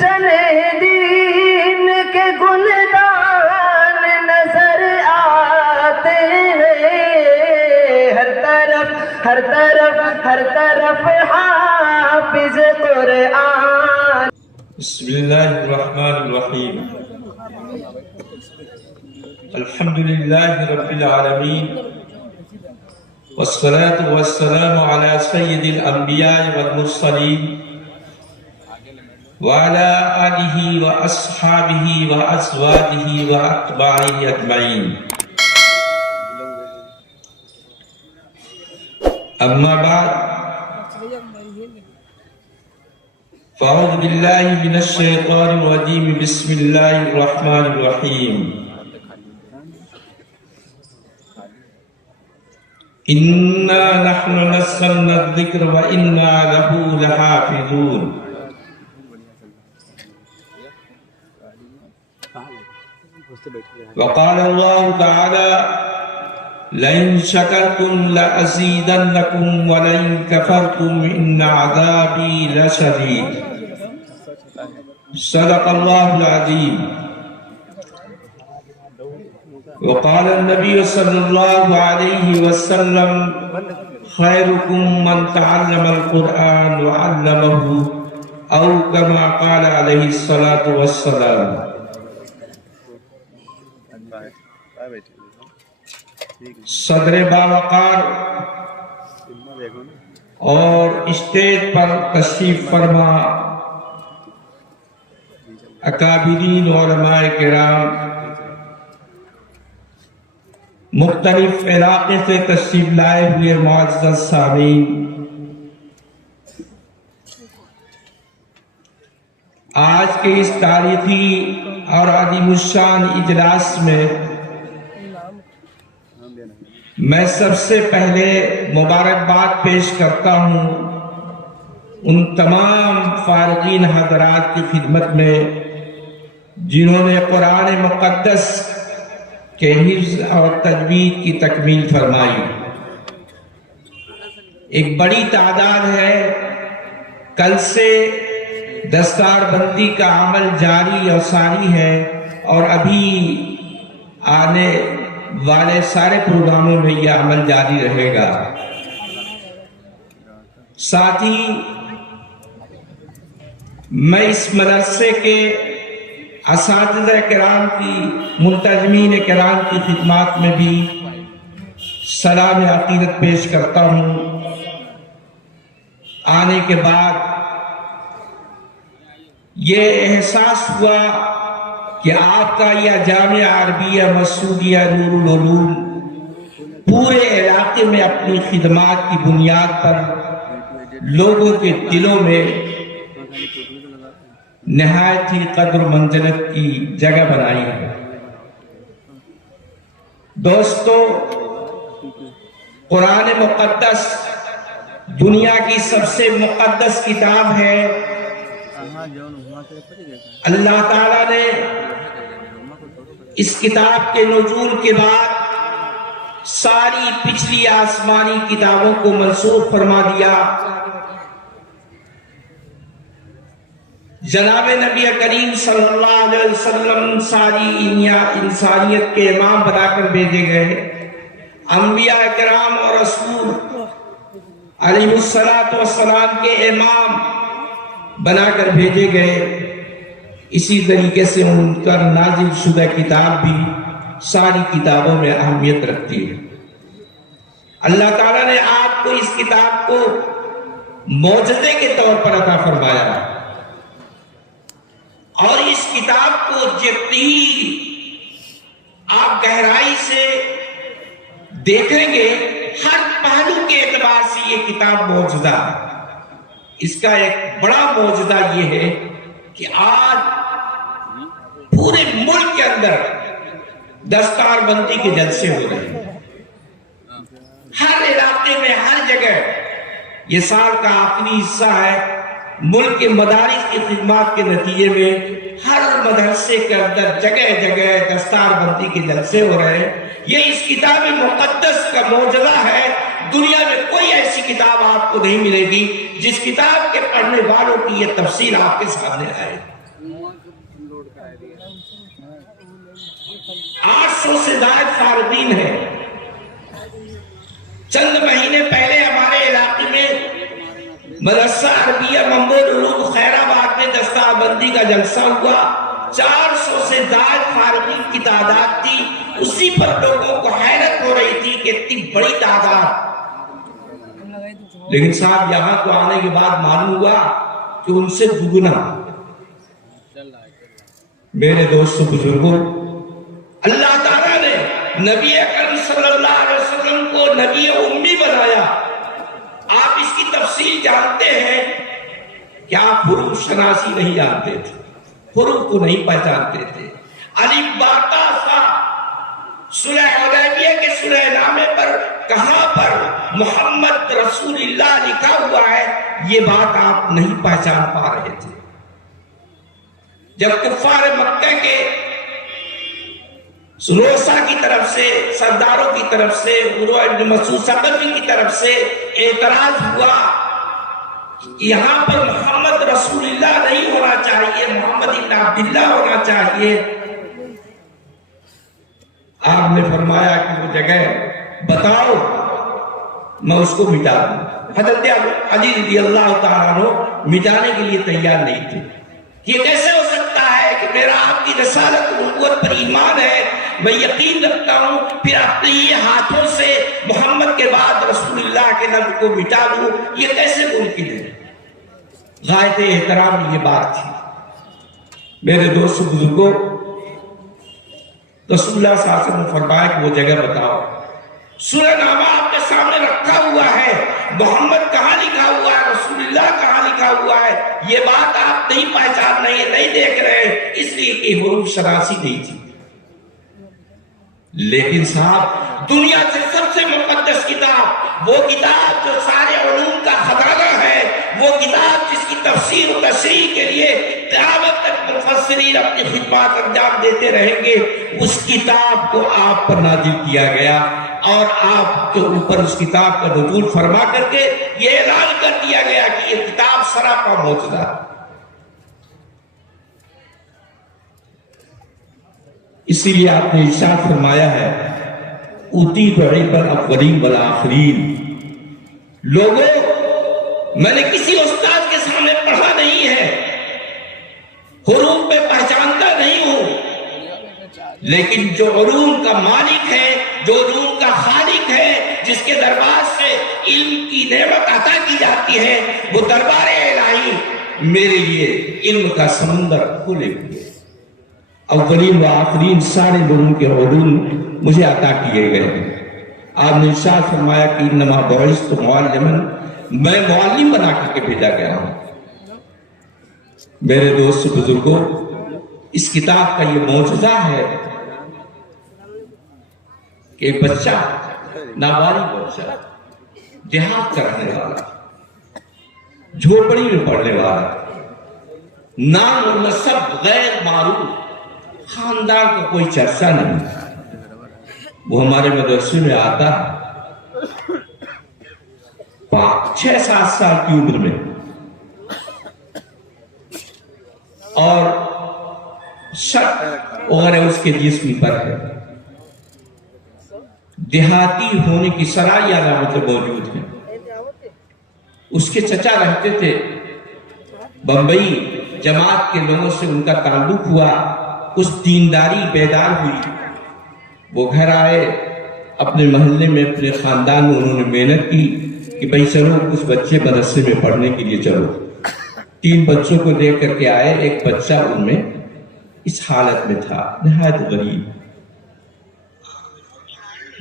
گلشن دین کے گلدان نظر آتے ہیں، ہر طرف حافظ قرآن. بسم اللہ الرحمن الرحیم. الحمد للہ رب العالمین، والصلاة والسلام على سید الانبیاء والمرسلین وعلى آلہ واصحابہ وازواجہ واتباعہ اجمعین. اما بعد، فاعوذ باللہ من الشیطان الرجیم. بسم اللہ الرحمن الرحیم. انا نحن نزلنا الذکر وانا له لحافظون. وقال اللہ تعالی: لئن شکرتم لأزیدنکم ولئن کفرتم ان عذابی لشدید. صدق اللہ العظیم. وقال النبی صلی اللہ علیہ وسلم: خیرکم من تعلم القرآن وعلمہ، او کما قال علیہ الصلاة والسلام. صدر باوقار اور اسٹیج پر تشریف فرما اکابرین علماء کرام، مختلف علاقے سے تشریف لائے ہوئے معزز سامعین، آج کے اس تاریخی اور عظیم الشان اجلاس میں میں سب سے پہلے مبارکباد پیش کرتا ہوں ان تمام فارغین حضرات کی خدمت میں جنہوں نے قرآن مقدس کے حفظ اور تجوید کی تکمیل فرمائی. ایک بڑی تعداد ہے. کل سے دستار بندی کا عمل جاری اور ساری ہے، اور ابھی آنے والے سارے پروگراموں میں یہ عمل جاری رہے گا. ساتھ ہی میں اس مدرسے کے اساتذہ کرام کی، منتظمین کرام کی خدمات میں بھی سلام عقیدت پیش کرتا ہوں. آنے کے بعد یہ احساس ہوا کہ آپ کا یہ جامعہ عربیہ مسعودیہ نور العلوم پورے علاقے میں اپنی خدمات کی بنیاد پر لوگوں کے دلوں میں نہایت ہی قدر و منزلت کی جگہ بنائی ہے. دوستو، قرآن مقدس دنیا کی سب سے مقدس کتاب ہے. اللہ تعالیٰ نے اس کتاب کے نزول کے بعد ساری پچھلی آسمانی کتابوں کو منسوخ فرما دیا. جناب نبی کریم صلی اللہ علیہ وسلم ساری انسانیت کے امام بنا کر بھیجے گئے. انبیاء کرام اور رسول علیہ السلام کے امام بنا کر بھیجے گئے. اسی طریقے سے ان کا نازل شدہ کتاب بھی ساری کتابوں میں اہمیت رکھتی ہے. اللہ تعالیٰ نے آپ کو اس کتاب کو معجزے کے طور پر عطا فرمایا، اور اس کتاب کو جتنی آپ گہرائی سے دیکھیں گے، ہر پہلو کے اعتبار سے یہ کتاب معجزہ ہے. اس کا ایک بڑا معجزہ یہ ہے کہ آج پورے ملک کے اندر دستار بندی کے جلسے ہو رہے ہیں. ہر علاقے میں، ہر جگہ. یہ سال کا آخری حصہ ہے. ملک کے مدارس کی خدمات کے نتیجے میں ہر مدرسے کے اندر جگہ جگہ دستار بندی کے جلسے ہو رہے ہیں. یہ اس کتاب مقدس کا معجزہ ہے. دنیا میں کوئی ایسی کتاب آپ کو نہیں ملے گی جس کتاب کے پڑھنے والوں کی یہ تفصیل آپ کے سامنے آئے. 800 سے زائد فارغین ہے. چند مہینے پہلے ہمارے علاقے میں مدرسہ عربیہ منبع العلوم خیر آباد میں دستہ بندی کا جلسہ ہوا. 400 سے زائد فارغین کی تعداد تھی. اسی پر لوگوں کو حیرت ہو رہی تھی کہ اتنی بڑی تعداد. لیکن صاحب یہاں کو آنے کے بعد معلوم ہوا کہ ان سے دگنا. میرے دوستوں بزرگوں، اللہ تعالیٰ نے نبی اکرم صلی اللہ علیہ وسلم کو نبی امی بنایا. آپ اس کی تفصیل جانتے ہیں کہ آپ حروف شناسی نہیں جانتے تھے، حروف کو نہیں پہچانتے تھے. الف با تا سا صلح حدیبیہ کے صلح نامے پر کہاں پر محمد رسول اللہ لکھا ہوا ہے یہ بات آپ نہیں پہچان پا رہے تھے. جب کفار مکہ کے سلوسہ کی طرف سے، سرداروں کی طرف سے، عروہ بن مسعود ثقفی کی طرف سے اعتراض ہوا یہاں پر محمد رسول اللہ نہیں ہونا چاہیے، محمد ابن عبداللہ ہونا چاہیے، آپ نے فرمایا کہ وہ جگہ بتاؤ میں اس کو مٹا دوں. حضرت علی رضی اللہ تعالیٰ عنہ مٹانے کے لیے تیار نہیں تھے. یہ کیسے ہو سکتا ہے کہ میرا آپ کی رسالت و نبوت پر ایمان ہے، میں یقین رکھتا ہوں، پھر اپنے یہ ہاتھوں سے محمد کے بعد رسول اللہ کے نام کو مٹا دوں؟ یہ کیسے ممکن ہے؟ غایت احترام یہ بات تھی. میرے دوست بزرگوں، رسول اللہ صلی اللہ علیہ وسلم نے فرمایا کہ وہ جگہ بتاؤ. سورہ نامہ آپ کے سامنے رکھا ہوا ہے، محمد کہاں لکھا ہوا ہے، رسول اللہ کہاں لکھا ہوا ہے. یہ بات آپ نہیں پہچان رہے، نہیں دیکھ رہے، اس لیے کہ حروف شناسی نہیں تھی. لیکن صاحب دنیا سے سب سے مقدس کتاب، وہ کتاب جو سارے علوم کا خزانہ ہے، وہ کتاب جس کی تفسیر و تشریح کے لیے قیامت تک مفسرین اپنی خدمات انجام دیتے رہیں گے، اس کتاب کو آپ پر نازل کیا گیا اور آپ کے اوپر اس کتاب کا نزول فرما کر کے یہ اعلان کر دیا گیا کہ یہ کتاب سراپا معجزہ. اسی لیے آپ نے ارشاد فرمایا ہے اوتی تو علم الاولین والآخرین. لوگوں، میں نے کسی استاد کے سامنے پڑھا نہیں ہے، حروف میں پہچانتا نہیں ہوں، لیکن جو علوم کا مالک ہے، جو علوم کا خالق ہے، جس کے دربار سے علم کی نعمت عطا کی جاتی ہے، وہ دربار الہی میرے لیے علم کا سمندر کھولے ہوئے. اولین و آخرین سارے لوگوں کے علوم مجھے عطا کیے گئے ہیں. آپ نے ارشاد فرمایا کہ انما بعثت معلما، میں معلم بنا کر کے بھیجا گیا ہوں. میرے دوست بزرگوں، اس کتاب کا یہ معجزہ ہے کہ ایک بچہ، نابالغ بچہ، دیہات کا رہنے والا، جھوپڑی میں پڑھنے والا، نام و نسب غیر معروف، خاندان کا کوئی چرچا نہیں، وہ ہمارے مدرسے میں آتا ہے 6-7 سال کی عمر میں، اور شک وغیرہ اس کے جسم پر ہے. دیہاتی ہونے کی ساری علامتیں موجود ہیں. اس کے چچا رہتے تھے بمبئی، جماعت کے لوگوں سے ان کا تعلق ہوا، کچھ دینداری بیدار ہوئی، وہ گھر آئے، اپنے محلے میں اپنے خاندان میں انہوں نے محنت کی کہ بھئی چلو کچھ بچے مدرسے میں پڑھنے کے لیے چلو. 3 بچوں کو لے کر کے آئے. ایک بچہ ان میں اس حالت میں تھا، نہایت غریب.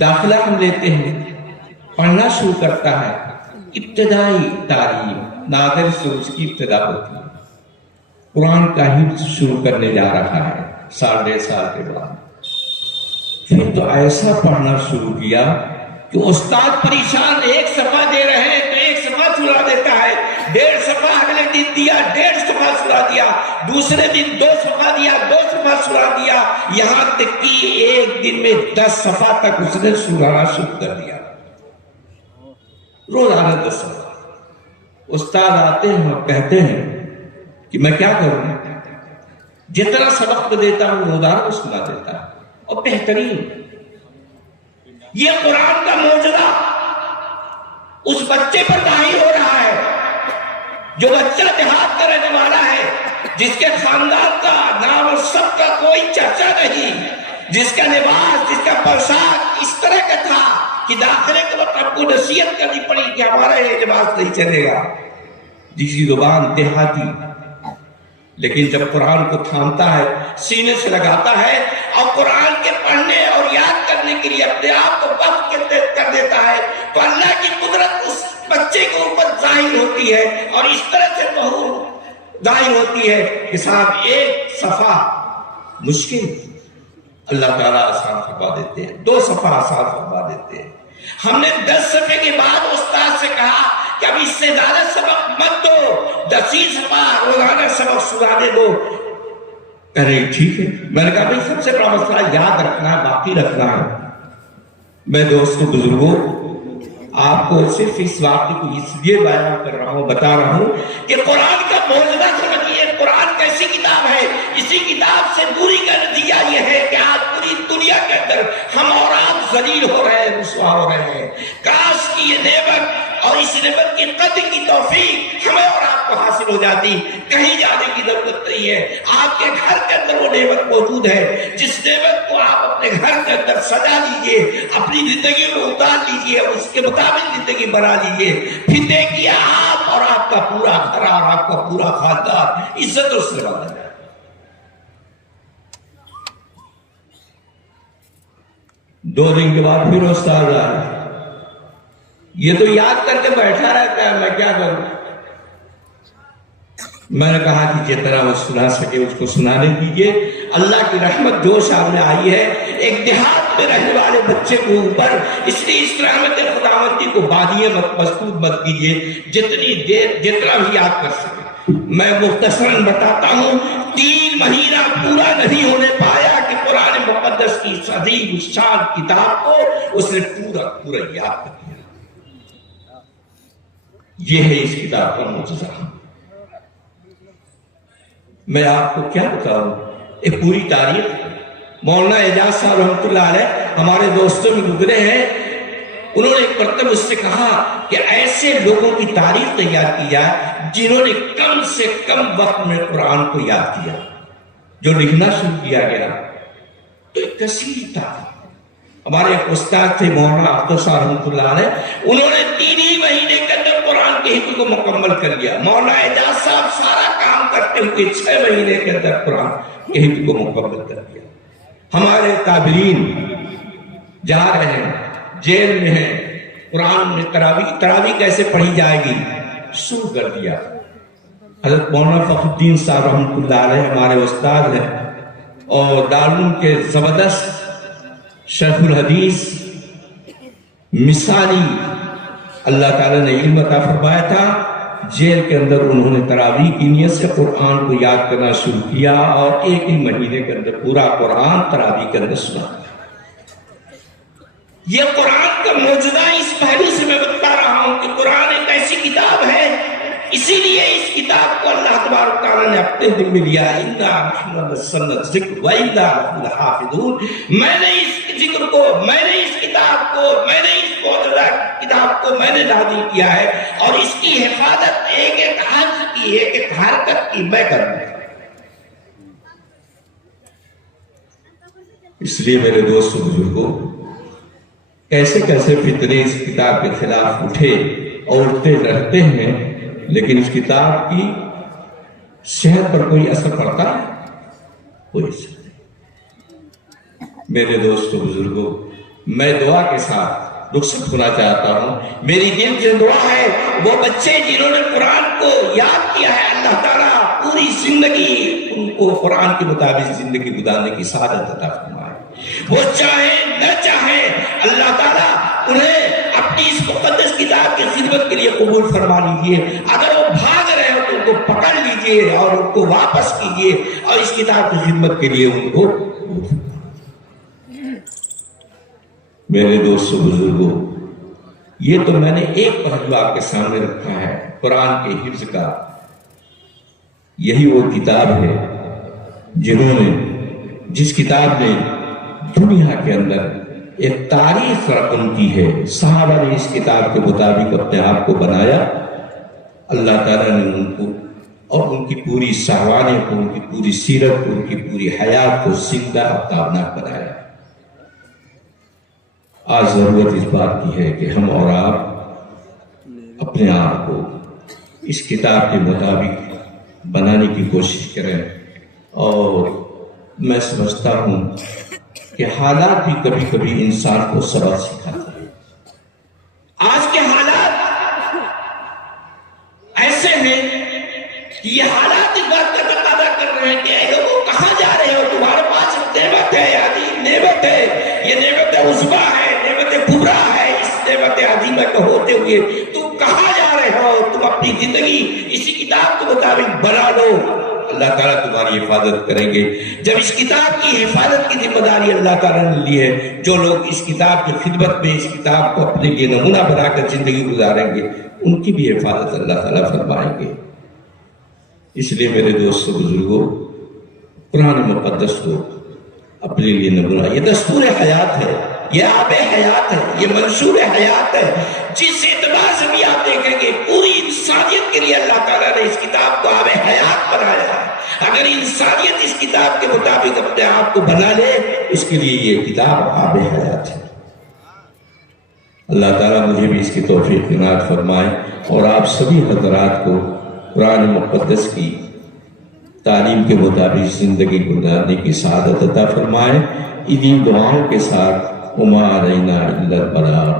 داخلہ ہم لیتے ہیں، پڑھنا شروع کرتا ہے، ابتدائی تعلیم نادر سے اس کی ابتدا ہوتی ہے. قرآن کا حفظ شروع کرنے جا رہا ہے 1.5 سال کے بعد. پھر تو ایسا پڑھنا شروع کیا کہ استاد پریشان، ایک صفحہ دے رہے ہیں تو ایک صفحہ سنا دیتا ہے، 1.5 صفحہ اگلے دن دیا، 1.5 صفحہ سنا دیا، دوسرے دن 2 صفحہ دیا، 2 صفحہ سنا دیا، یہاں تک کہ ایک دن میں 10 صفحہ تک اس نے سنانا شروع کر دیا. روزانہ 10 صفحہ. استاد آتے ہیں اور کہتے ہیں کہ میں کیا کروں؟ جتنا سبق میں دیتا ہوں روزانہ کو سنا دیتا ہے، اور بہترین یہ قرآن کا معجزہ اس بچے پر ظاہر ہو رہا ہے جو بچہ دیہات کا رہنے والا ہے، جس کے خاندان کا نام اور سب کا کوئی چرچا نہیں، جس کا لباس، جس کا پوشاک اس طرح کا تھا کہ داخلے کے وقت آپ کو نصیحت کرنی پڑی کہ ہمارا یہ لباس نہیں چلے گا، جس کی زبان دیہاتی، لیکن جب قرآن کو تھامتا ہے، سینے سے لگاتا ہے اور قرآن کے پڑھنے اور یاد کرنے کے لیے اپنے آپ کو وقف کر دیتا ہے، تو اللہ کی قدرت اس بچے کے اوپر ظاہر ہوتی ہے، اور اس طرح سے ظاہر ہوتی ہے کہ صاحب ایک صفحہ مشکل اللہ تعالیٰ آسان فرما دیتے ہیں، 2 صفحہ آسان فرما دیتے ہیں۔ ہم نے 10 صفحے کے بعد استاد سے کہا کہ اب اس سے زیادہ سبق مت دو، 10 صفحہ روزانہ سبق سنانے دو۔ کہہ رہے ٹھیک ہے۔ میں نے کہا بھائی سب سے بڑا مسئلہ یاد رکھنا ہے، باقی رکھنا ہے۔ میں دوستوں بزرگوں آپ کو صرف اس واقعے کو اس لیے بیان کر رہا ہوں، بتا رہا ہوں کہ قرآن کا معجزہ سمجھیے، قرآن کیسی کتاب ہے۔ اسی کتاب سے دوری کا نتیجہ یہ ہے کہ آج پوری دنیا کے اندر ہم اور آپ ذلیل ہو رہے ہیں، رسوا ہو رہے ہیں۔ کاش کی یہ نعمت اور اس نعمت کی قدر کی توفیق ہمیں اور آپ کو حاصل ہو جاتی، کہیں جانے کی ضرورت نہیں ہے۔ آپ کے گھر کے اندر وہ نعمت موجود ہے، جس نعمت کو آپ اپنے گھر کے اندر سجا لیجئے، اپنی زندگی میں اتار لیجئے، اس کے مطابق زندگی بنا لیجئے، پھر دیکھیے آپ اور آپ کا پورا گھر اور آپ کا پورا خاندان عزت و سلامت ہے۔ 2 دن کے بعد پھر استاد آئے، یہ تو یاد کر کے بیٹھا رہتا ہے، میں کیا کروں؟ میں نے کہا کہ جتنا وہ سنا سکے اس کو سنانے دیجیے۔ اللہ کی رحمت جو سامنے آئی ہے ایک دیہات میں رہنے والے بچے کے اوپر، اس لیے اس رحمت خداوندی کو بادیے مت، مسدود مت کیجیے، جتنی دیر جتنا بھی یاد کر سکے۔ میں مختصراً بتاتا ہوں، 3 مہینہ پورا نہیں ہونے پایا کہ قرآن مقدس کی اس عظیم شان کتاب کو اس نے پورا یاد کر دیا۔ یہ ہے اس کتاب کا معجزہ۔ میں آپ کو کیا بتاؤں، ایک پوری تاریخ مولانا اعجاز صاحب رحمۃ اللہ علیہ ہمارے دوستوں میں گزرے ہیں، انہوں نے ایک مرتبہ اس سے کہا کہ ایسے لوگوں کی تاریخ تیار کی جائے جنہوں نے کم سے کم وقت میں قرآن کو یاد کیا، جو لکھنا شروع کیا گیا تو ایک کثیر تاریخ۔ ہمارے ایک استاد تھے مولانا اختر صاحب رحمۃ اللہ علیہ، انہوں نے 3 ہی مہینے کے اندر قرآن کے حفظ کو مکمل کر لیا۔ مولانا اعجاز صاحب سارا کام کرتے ہوئے 6 مہینے کے اندر قرآن کے حفظ کو مکمل کر لیا۔ ہمارے تابعین جا رہے ہیں، جیل میں ہیں، قرآن میں تراویح کیسے پڑھی جائے گی شروع کر دیا۔ حضرت مولانا فخر الدین صاحب رحمۃ اللہ علیہ ہمارے استاد ہیں اور دارالعلوم کے زبردست شیخ الحدیث، مثالی اللہ تعالیٰ نے علم عطا فرمایا تھا۔ جیل کے اندر انہوں نے تراویح کی نیت سے قرآن کو یاد کرنا شروع کیا اور 1 ہی مہینے کے اندر پورا قرآن تراویح کے اندر سنا۔ یہ قرآن کا معجزہ اس پہلو سے میں بتا رہا ہوں کہ قرآن ایک ایسی کتاب ہے، اسی لیے اس کتاب کو اللہ تبارک تعالیٰ نے اپنے دل میں لیا۔ اِنَّا نَحْنُ نَزَّلْنَا الذِّکْرَ وَإِنَّا لَهُ لَحَافِظُونَ۔ میں نے اس ذکر کو، میں نے اس کتاب کو، میں نے اس معجزہ کتاب کو میں نے نازل کیا ہے، اور اس کی حفاظت ایک ایک حرف کی، ایک ایک حرکت کی میں کروں گا۔ اس لیے میرے دوستوں بزرگوں، کیسے کیسے فتنے اس کتاب کے خلاف اٹھے اور اٹھتے رہتے ہیں، لیکن اس کتاب کی صحت پر کوئی اثر پڑتا ہے؟ کوئی اثر نہیں۔ میرے دوستوں بزرگوں، میں دعا کے ساتھ رخصت ہونا چاہتا ہوں۔ میری دل سے دعا ہے وہ بچے جنہوں نے قرآن کو یاد کیا ہے، اللہ تعالیٰ پوری زندگی ان کو قرآن کے مطابق زندگی گزارنے کی سعادت عطا فرمائے۔ وہ چاہیں نہ چاہیں، اللہ تعالیٰ انہیں اپنی اس مقدس کتاب کی خدمت کے لیے قبول فرما لیجئے۔ اگر وہ بھاگ رہے ہو تو ان کو پکڑ لیجئے اور ان کو واپس کیجئے، اور اس کتاب کی خدمت کے لیے ان کو۔ میرے دوستوں بزرگوں، یہ تو میں نے ایک پہلو آپ کے سامنے رکھا ہے قرآن کے حفظ کا۔ یہی وہ کتاب ہے جنہوں نے جس کتاب نے دنیا کے اندر ایک تاریخ رقم کی ہے، صحابہ نے اس کتاب کے مطابق اپنے آپ کو بنایا، اللہ تعالیٰ نے ان کو اور ان کی پوری سہوانے کو، ان کی پوری سیرت کو، ان کی پوری حیات کو زندہ اور تابناک بنایا۔ آج ضرورت اس بات کی ہے کہ ہم اور آپ اپنے آپ کو اس کتاب کے مطابق بنانے کی کوشش کریں، اور میں سمجھتا ہوں کہ حالات بھی کبھی کبھی انسان کو سبق سکھاتے ہیں۔ آج کے حالات ایسے ہیں کہ یہ حالات اس بات کا تقاضا کر رہے ہیں کہ اے لوگوں کہاں جا رہے ہو، تمہارے پاس نعمت ہے، عظیم نعمت ہے، یہ نعمت عظمیٰ ہے، نعمت کبریٰ ہے، اس نعمت عظیمہ کو ہوتے ہوئے تم کہاں جا رہے ہو؟ تم اپنی زندگی اسی کتاب کے مطابق بنا لو، اللہ تعالیٰ تمہاری حفاظت کریں گے۔ جب اس کتاب کی حفاظت کی ذمہ داری اللہ تعالیٰ نے لی ہے، جو لوگ اس کتاب کی خدمت میں اس کتاب کو اپنے لیے نمونہ بنا کر زندگی گزاریں گے، ان کی بھی حفاظت اللہ تعالیٰ فرمائیں گے۔ اس لیے میرے دوستوں بزرگوں، قرآن مقدس کو اپنے لیے نمونہ، یہ دستور حیات ہے، یہ آب حیات ہے، یہ منشور حیات ہے۔ جس اعتبار سے بھی آپ دیکھیں گے پوری انسانیت کے لیے اللہ تعالیٰ نے اس کتاب کو آب حیات بنایا ہے۔ اگر انسانیت اس کتاب کے مطابق اپنے آپ کو بنا لے، اس کے لیے یہ کتاب آب حیات ہے۔ اللہ تعالیٰ مجھے بھی اس کی توفیق عنایت فرمائے، اور آپ سبھی حضرات کو قرآن مقدس کی تعلیم کے مطابق زندگی گزارنے کی سعادت عطا فرمائے۔ انہی دعاؤں کے ساتھ وما علینا الا البلاغ۔